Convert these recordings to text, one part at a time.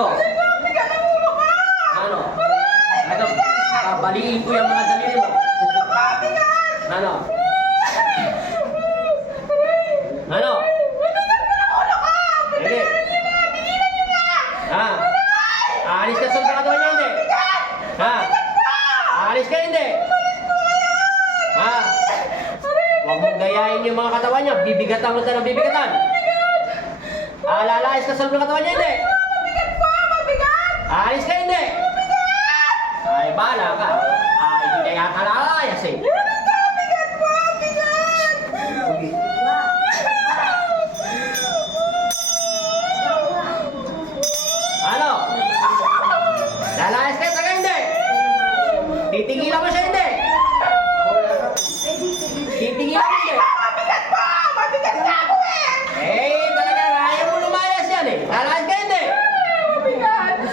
ko. Ano? Ano? Kabaliin ko yung mga daliri mo. Ano? Ano? Hindi. Ha? Aalis ka sa katawan niya, hindi? Ha? Aalis ka, hindi? Ha? Huwag mong gayahin yung mga katawan niya. Bibigatan mo tayo ng bibigatan. Alalais ka sa katawan niya, hindi?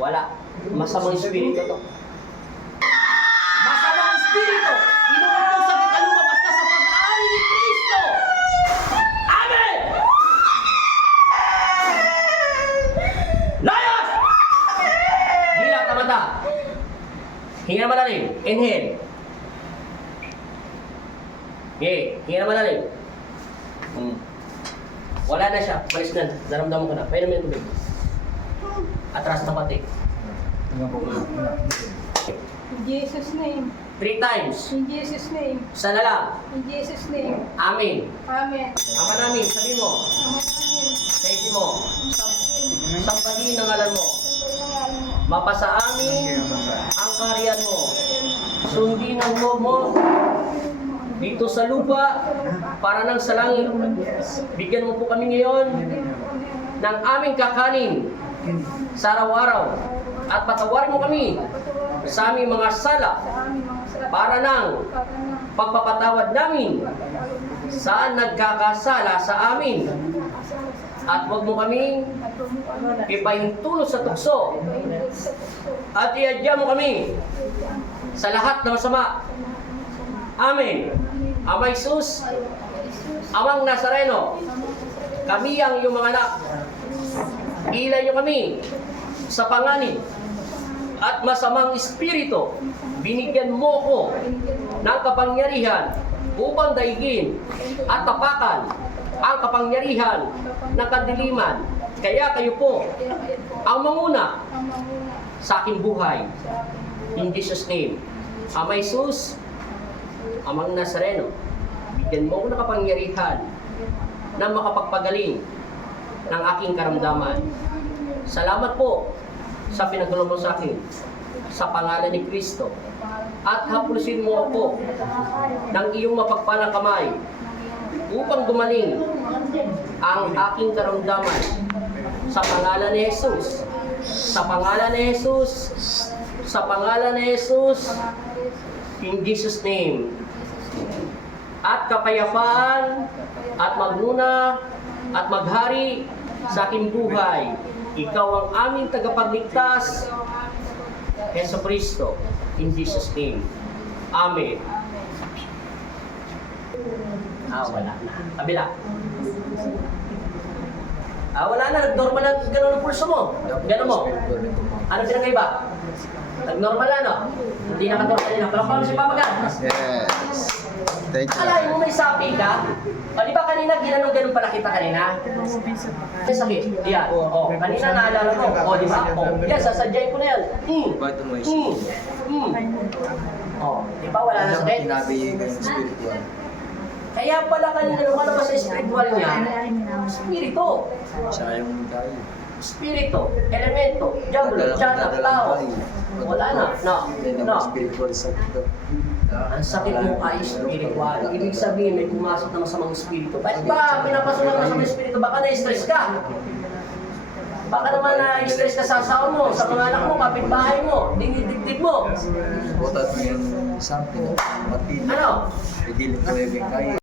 Wala. Masamang espiritu to. Masamang espiritu! Inuutos sa kita lumabas ka sa pag-aari ni Kristo! Amen! Layas! Bilang ka mata. Hinga na malalim. Inhale. Okay, hinga na malalim. Hmm. Wala na siya. Malis na. Naramdaman ko na. Mo yung tubig. Atras na pati. In Jesus' name. Three times. In Jesus' name. Isa na lang. In Jesus' name. Amin. Amen. Ama namin, sabi mo. Amen. Sa isip mo. Sam- Sampalin ang ngalan mo. Mapasa amin ang kariyan mo. Sundin ang loob mo dito sa lupa para nang sa langit. Bigyan mo po kami ngayon ng aming kakanin sa araw-araw at patawarin mo kami sa aming mga sala Sa para na. pagpapatawad namin saan nagkakasala sa amin at huwag mo tumukan. ipahintulo sa tukso sa at iadya mo kami sa lahat ng masama. Amen. Ama Jesus, Amang Nazareno, kami ang iyong mga anak. Ilay niyo kami sa panganib at masamang espiritu. Binigyan mo ko ng kapangyarihan upang daigin at tapakan ang kapangyarihan ng kadiliman. Kaya kayo po ang manguna ang manguna sa aking buhay. In Jesus' name. Ama Jesus, Amang Nazareno, bigyan mo ko ng kapangyarihan na makapagpagaling ng aking karamdaman. Salamat po sa pinagulong mo sa akin sa pangalan ni Kristo. At haplusin mo ako ng iyong mapagpalang kamay upang gumaling ang aking karamdaman sa pangalan ni Jesus. Sa pangalan ni Jesus. Sa pangalan ni Jesus. In Jesus' name. At kapayapaan at magnuna at maghari sa aking buhay. Ikaw ang aming tagapagligtas, Yeso Kristo. In Jesus' name. Amen. Ah, wala na. Kabila. Ah, wala na. Nag-normal na ganun ang pulso mo. Ganun mo. Ano pinagkaiba? Nag-normal na, no? Hindi na katulad kanina. Palakpakan si Papa God. Yes. Thank you. Alay mo may sapi ka? O di ba kanina ginanong ganun pala kita kanina? May sakit. Yan. O, kanina naalala mo. O, di ba? O, yan, sasadyain ko na yan. Hmm. Mo Hmm. Hmm. O, di ba wala na sakit? Pinabigay ka ng spiritual. Kaya pala kanina lumalabas sa spiritual niya, spirito. Sayang tayo. Spirito, elemento, diablo, tiyanak, tao. Wala na. No. No. Ang sakit mo ay spiritual. Ibig sabihin, may pumasok na masamang espiritu. Bakit ba pinapasok na masamang espiritu? Baka na-stress ka. Baka naman na-stress ka sa asawa mo, sa mga anak mo, kapitbahay mo, dinidibdib mo. Butat mo yung something. Ano? Hindi ko yung kaya.